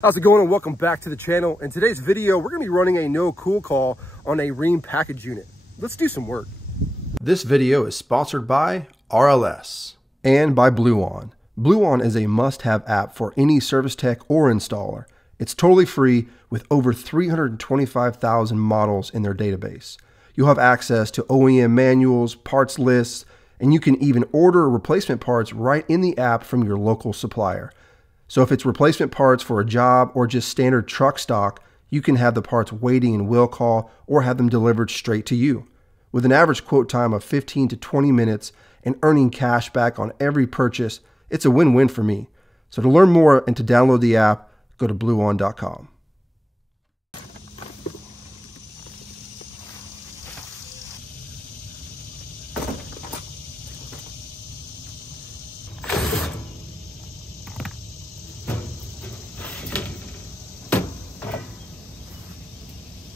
How's it going, and welcome back to the channel. In today's video, we're going to be running a no cool call on a Rheem package unit. Let's do some work. This video is sponsored by RLS and by Bluon. Bluon is a must-have app for any service tech or installer. It's totally free with over 325,000 models in their database. You'll have access to OEM manuals, parts lists, and you can even order replacement parts right in the app from your local supplier. So if it's replacement parts for a job or just standard truck stock, you can have the parts waiting in will call or have them delivered straight to you. With an average quote time of 15 to 20 minutes and earning cash back on every purchase, it's a win-win for me. So to learn more and to download the app, go to bluon.com.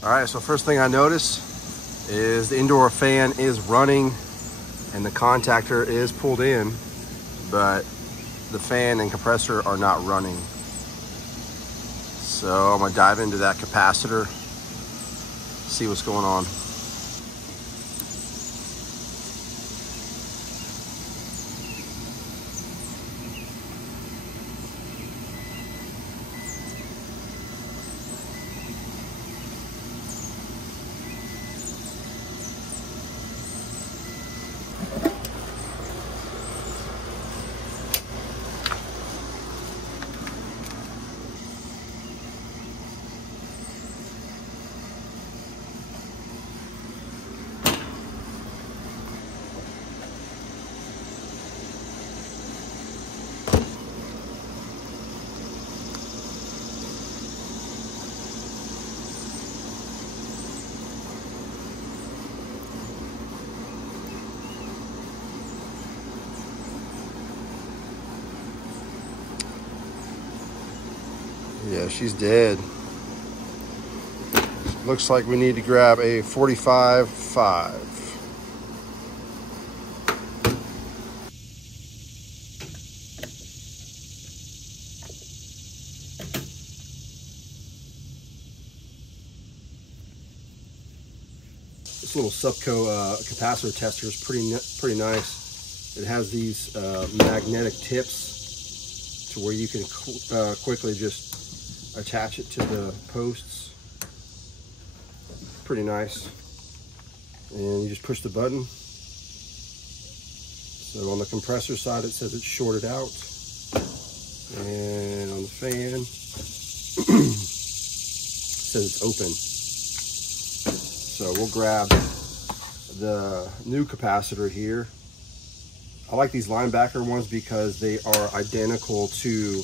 All right, so first thing I notice is the indoor fan is running and the contactor is pulled in, but the fan and compressor are not running. So I'm gonna dive into that capacitor, see what's going on. Yeah, she's dead. Looks like we need to grab a 45.5. This little Supco capacitor tester is pretty nice. It has these magnetic tips to where you can quickly just attach it to the posts. Pretty nice. And you just push the button. So on the compressor side it says it's shorted out, and on the fan it says it's open. So we'll grab the new capacitor here. I like these linebacker ones because they are identical to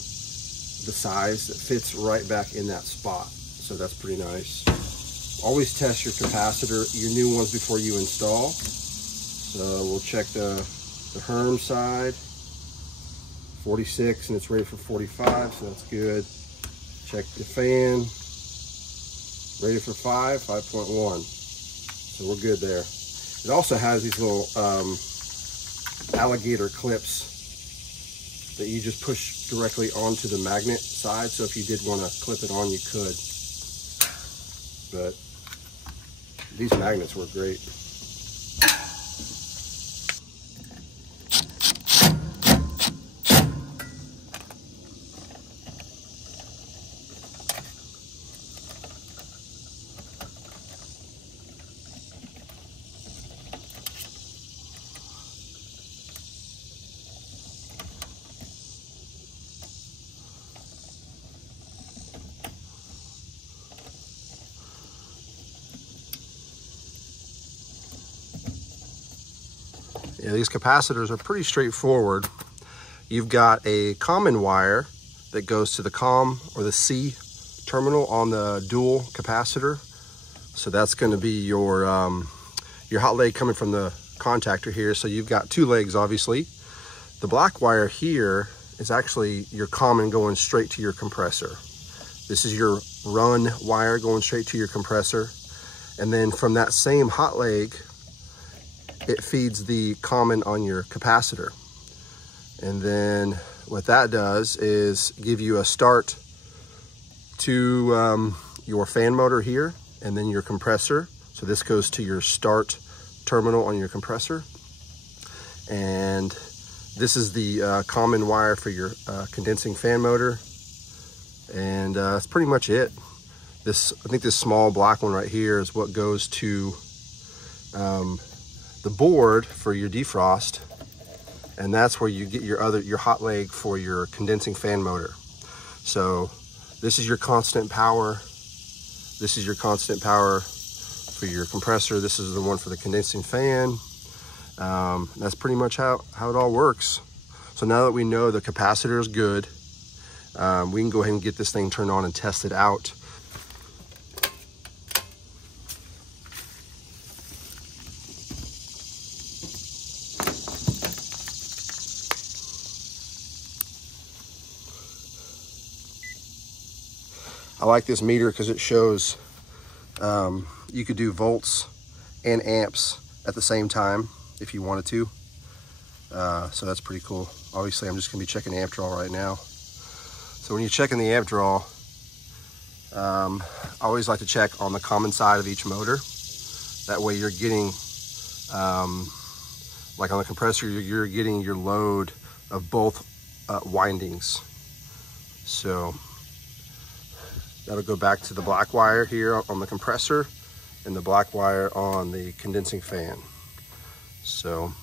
the size that fits right back in that spot. So that's pretty nice. Always test your capacitor, your new ones, before you install. So we'll check the Herm side, 46, and it's rated for 45, so that's good. Check the fan, rated for 5.1. So we're good there. It also has these little alligator clips that you just push directly onto the magnet side. So if you did want to clip it on, you could. But these magnets work great. Yeah, these capacitors are pretty straightforward. You've got a common wire that goes to the COM or the C terminal on the dual capacitor. So that's going to be your hot leg coming from the contactor here. So you've got two legs, obviously. The black wire here is actually your common going straight to your compressor. This is your run wire going straight to your compressor. And then from that same hot leg, it feeds the common on your capacitor. And then what that does is give you a start to your fan motor here, and then your compressor. So this goes to your start terminal on your compressor. And this is the common wire for your condensing fan motor. And that's pretty much it. I think this small black one right here is what goes to the board for your defrost. And that's where you get your hot leg for your condensing fan motor. So this is your constant power. This is your constant power for your compressor. This is the one for the condensing fan. That's pretty much how it all works. So now that we know the capacitor is good, we can go ahead and get this thing turned on and test it out. I like this meter because it shows you could do volts and amps at the same time if you wanted to. So that's pretty cool. Obviously, I'm just going to be checking amp draw right now. So when you're checking the amp draw, I always like to check on the common side of each motor. That way you're getting, like on the compressor, you're getting your load of both windings. So that'll go back to the black wire here on the compressor and the black wire on the condensing fan. So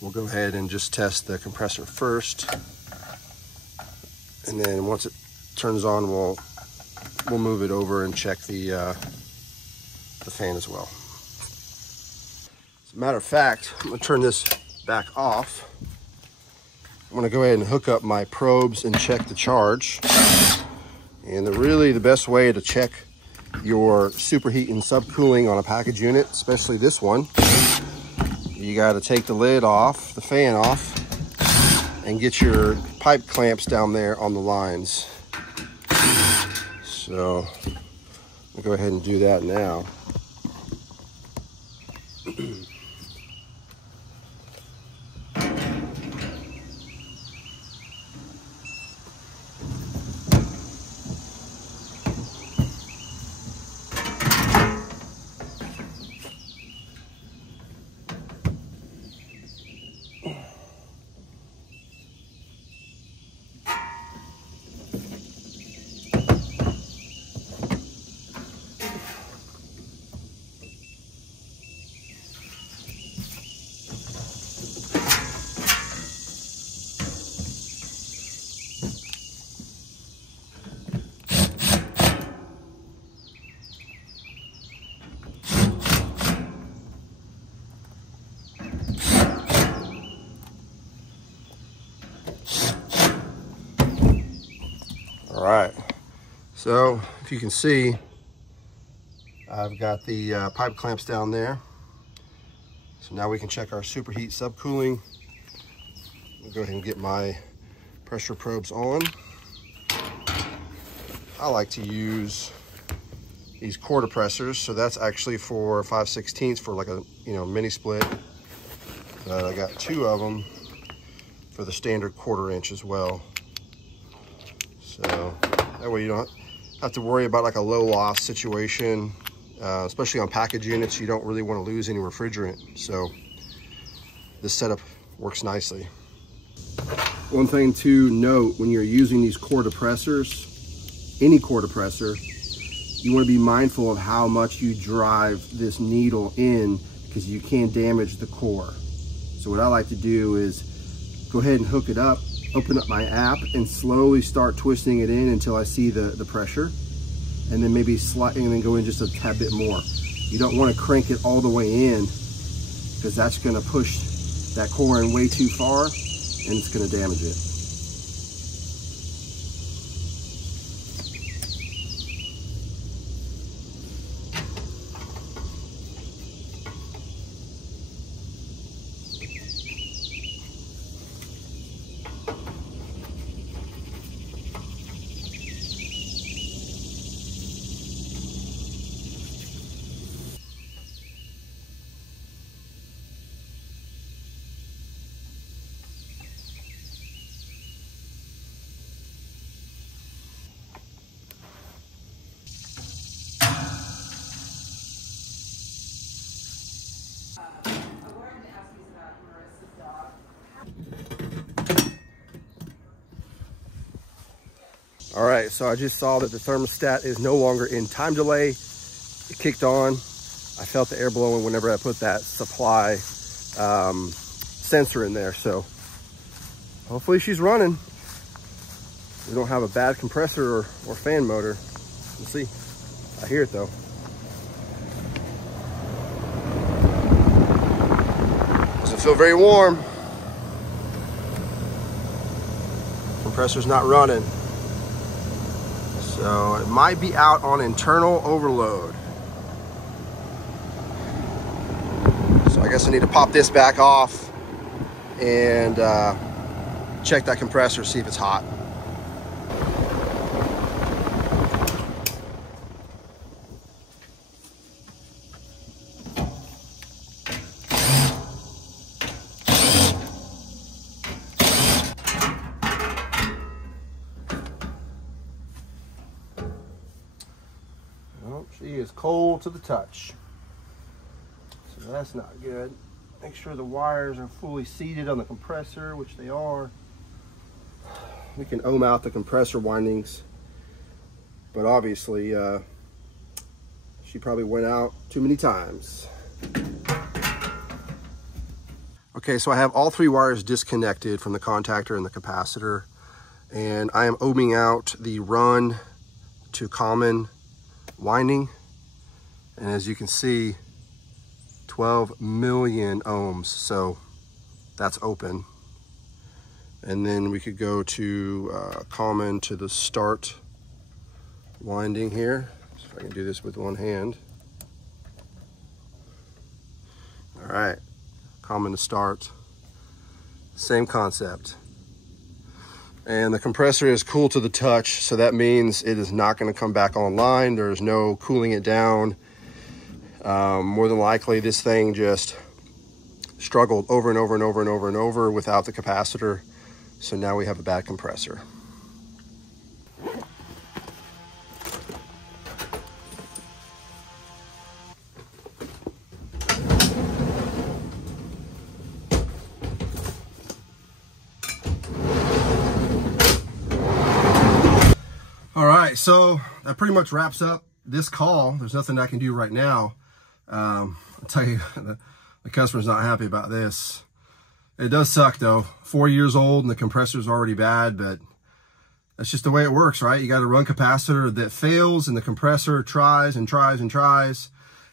we'll go ahead and just test the compressor first. And then once it turns on, we'll move it over and check the fan as well. As a matter of fact, I'm gonna turn this back off. I'm gonna go ahead and hook up my probes and check the charge. And really the best way to check your superheat and subcooling on a package unit, especially this one, you got to take the lid off, the fan off, and get your pipe clamps down there on the lines. So I'll go ahead and do that now. All right, so if you can see, I've got the pipe clamps down there. So now we can check our superheat subcooling. I'll go ahead and get my pressure probes on. I like to use these quarter pressors, so that's actually for 5/16 for like a mini split. But I got 2 of them for the standard 1/4 inch as well. So that way you don't have to worry about like a low loss situation, especially on package units. You don't really want to lose any refrigerant. So this setup works nicely. One thing to note when you're using these core depressors, any core depressor, you want to be mindful of how much you drive this needle in, because you can damage the core. So what I like to do is go ahead and hook it up, open up my app, and slowly start twisting it in until I see the pressure, and then maybe and then go in just a tad bit more. You don't want to crank it all the way in, because that's going to push that core in way too far and it's going to damage it. right, so I just saw that the thermostat is no longer in time delay. It kicked on. I felt the air blowing whenever I put that supply sensor in there, so hopefully she's running. We don't have a bad compressor or fan motor. We'll see. I hear it though. Doesn't feel very warm. Compressor's not running. So it might be out on internal overload. So I guess I need to pop this back off and check that compressor, see if it's hot. She is cold to the touch, so that's not good. Make sure the wires are fully seated on the compressor, which they are. We can ohm out the compressor windings, but obviously she probably went out too many times. Okay, so I have all 3 wires disconnected from the contactor and the capacitor, and I am ohming out the run to common winding, and as you can see, 12 million ohms, so that's open. And then we could go to common to the start winding here. So if I can do this with one hand. All right, common to start, same concept. And the compressor is cool to the touch, so that means it is not going to come back online. There's no cooling it down. More than likely, this thing just struggled over and over and over and over and over without the capacitor. So now we have a bad compressor. All right, so that pretty much wraps up this call. There's nothing I can do right now. I'll tell you, the customer's not happy about this. It does suck though. 4 years old and the compressor's already bad, but that's just the way it works, right? You got a run capacitor that fails and the compressor tries and tries and tries,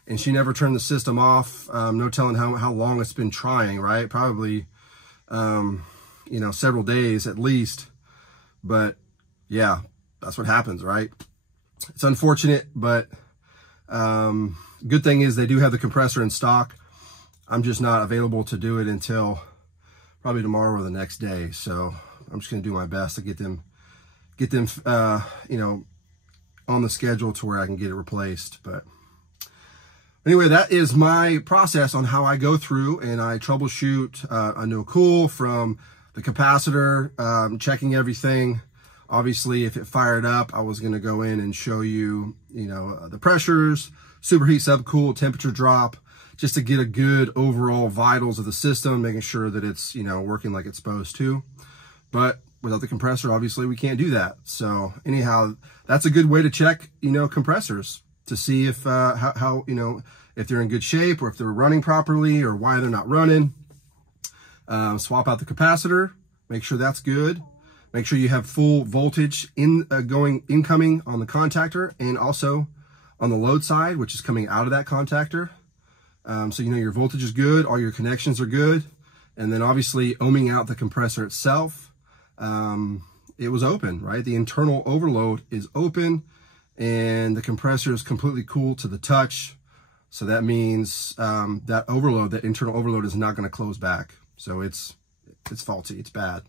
and she never turned the system off. No telling how long it's been trying, right? Probably, you know, several days at least. But yeah, that's what happens, right? It's unfortunate, but good thing is they do have the compressor in stock. I'm just not available to do it until probably tomorrow or the next day. So I'm just going to do my best to get them, you know, on the schedule to where I can get it replaced. But anyway, that is my process on how I go through and I troubleshoot a no cool from the capacitor, checking everything. Obviously, if it fired up, I was going to go in and show you, you know, the pressures, superheat, subcool, temperature drop, just to get a good overall vitals of the system, making sure that it's, you know, working like it's supposed to. But without the compressor, obviously, we can't do that. So anyhow, that's a good way to check, you know, compressors to see if, how you know, if they're in good shape or if they're running properly or why they're not running. Swap out the capacitor, make sure that's good. Make sure you have full voltage incoming on the contactor and also on the load side, which is coming out of that contactor. So you know your voltage is good, all your connections are good. And then obviously ohming out the compressor itself. It was open, right? The internal overload is open and the compressor is completely cool to the touch. So that means that overload, that internal overload is not going to close back. So it's faulty, it's bad.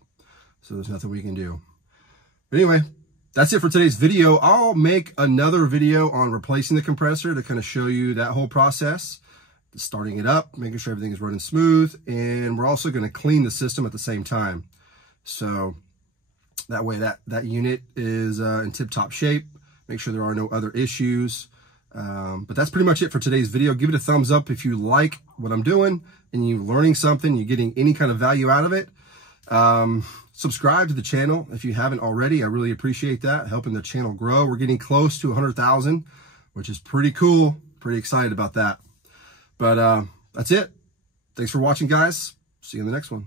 So there's nothing we can do. But anyway, that's it for today's video. I'll make another video on replacing the compressor to kind of show you that whole process, starting it up, making sure everything is running smooth. And we're also going to clean the system at the same time. So that way that unit is in tip-top shape. Make sure there are no other issues. But that's pretty much it for today's video. Give it a thumbs up if you like what I'm doing and you're learning something, you're getting any kind of value out of it. Subscribe to the channel if you haven't already. I really appreciate that, helping the channel grow. We're getting close to 100,000, which is pretty cool. Pretty excited about that. But that's it. Thanks for watching, guys. See you in the next one.